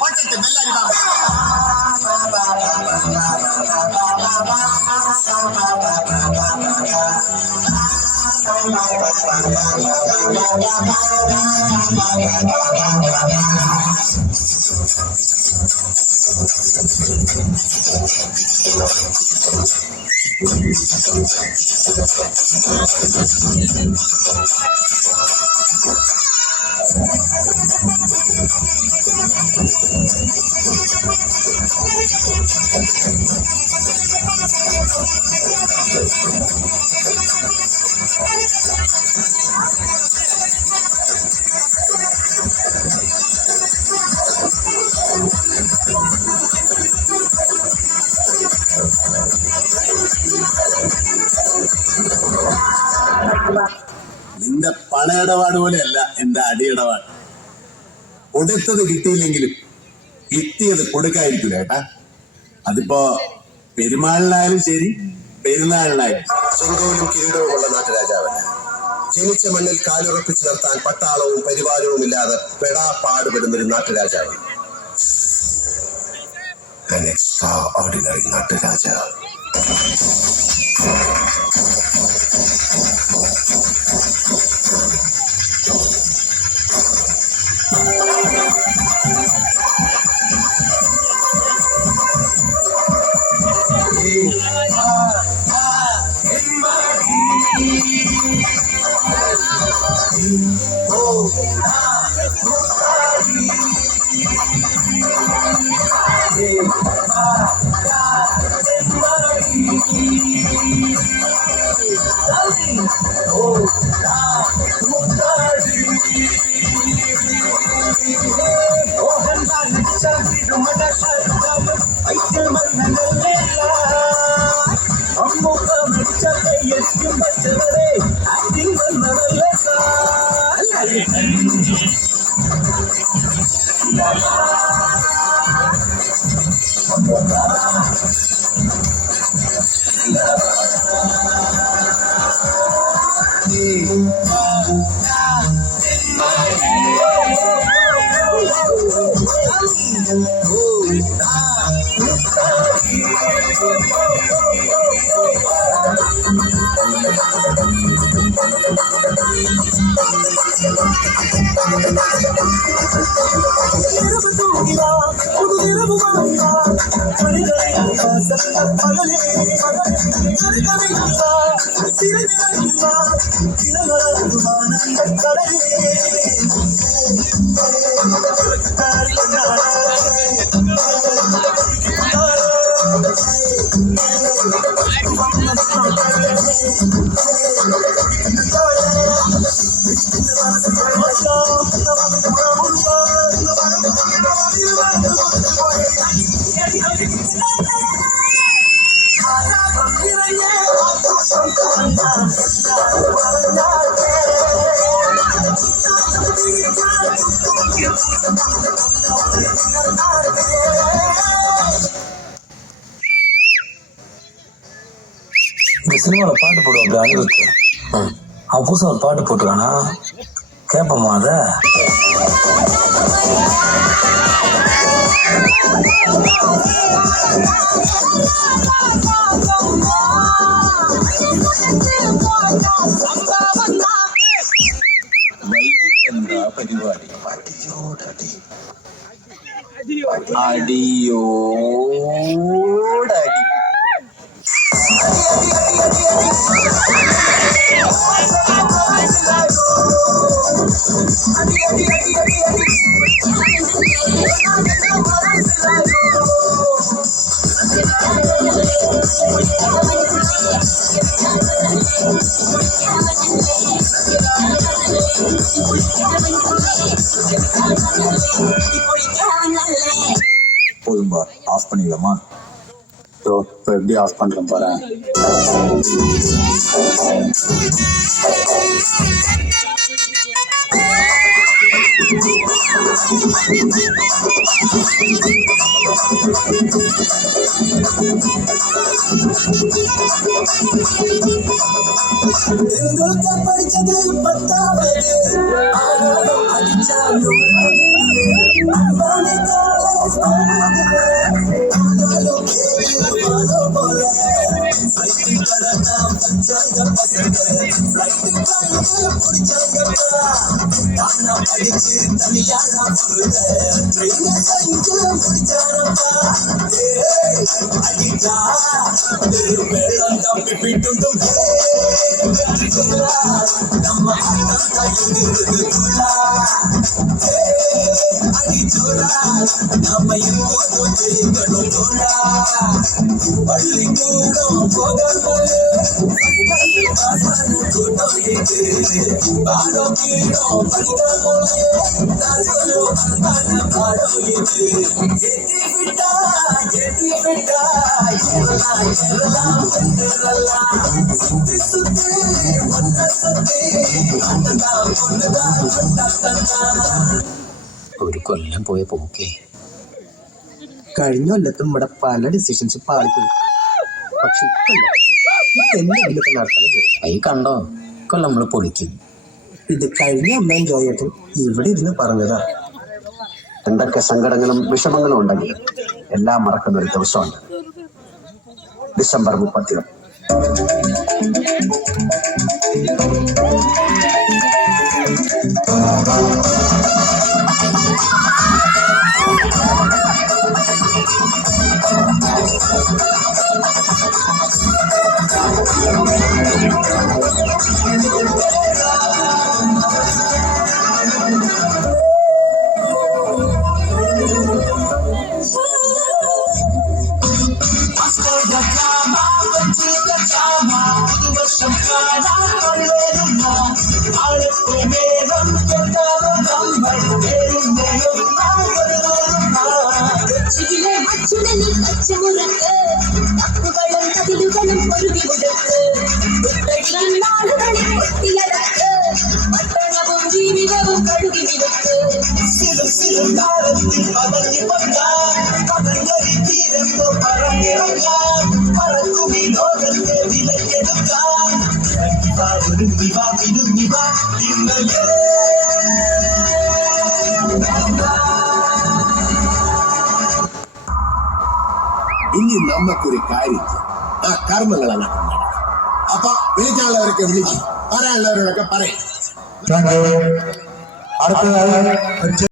போட்டு பெல் அடிப்பாங்க. നിന്റെ പണ ഇടപാട് പോലെയല്ല എന്റെ അടി ഇടപാട്. കൊടുത്തത് കിട്ടിയില്ലെങ്കിലും കിട്ടിയത് കൊടുക്കാതിരിക്കില്ല കേട്ടാ. അതിപ്പോ പെരുമാളിനായാലും ശരി, പെരുന്നാളിനായാലും. സ്വന്തവും കിരീടവുമുള്ള നാട്ടുരാജാവന് ജനിച്ച മണ്ണിൽ കാലുറപ്പിച്ചു നിർത്താൻ പട്ടാളവും പരിവാരവും ഇല്ലാതെ പെടാ പാടുപെടുന്നൊരു നാട്ടുരാജാവ്. An extraordinary നാട്ടുരാജാവ്. இந்த சினிமாவில் பாட்டு போடுவாங்க அனிருத். அவன் புதுசாக ஒரு பாட்டு போட்டுருக்கானா, கேட்போமா அதை? அடியோடடி போதும்பா, ஆஃப் பண்ணிக்கலாமா? ஸோ இப்போ எப்படி ஆஃப் பண்ணுறேன் பாரு. படிச்சது 10வது ഒരു കൊല്ലം പോയ പോക്കേ. കഴിഞ്ഞ കൊല്ലത്തും ഇവിടെ പല ഡിസിഷൻസ് പാളിപ്പോയി. പക്ഷെ എന്തെങ്കിലുമൊക്കെ നടത്തണം. ഈ കണ്ടോ, കൊല്ലം നമ്മള് പൊളിക്കും. ഇത് കഴിഞ്ഞ അമ്മയും ജോയേട്ടൻ ഇവിടെ ഇരുന്ന് പറഞ്ഞതാ. എന്തൊക്കെ സങ്കടങ്ങളും വിഷമങ്ങളും ഉണ്ടെങ്കിൽ എല്ലാം മറക്കുന്ന ഒരു ദിവസമുണ്ട്. ഡിസംബർ 31. ഇനി നമുക്കൊരു കാര്യം, ആ കർമ്മങ്ങളാണ്. അപ്പൊ വിളിക്കാനുള്ളവരൊക്കെ വിളിക്കും, പറയാനുള്ളവരോടൊക്കെ പറയും. അടുത്തതായി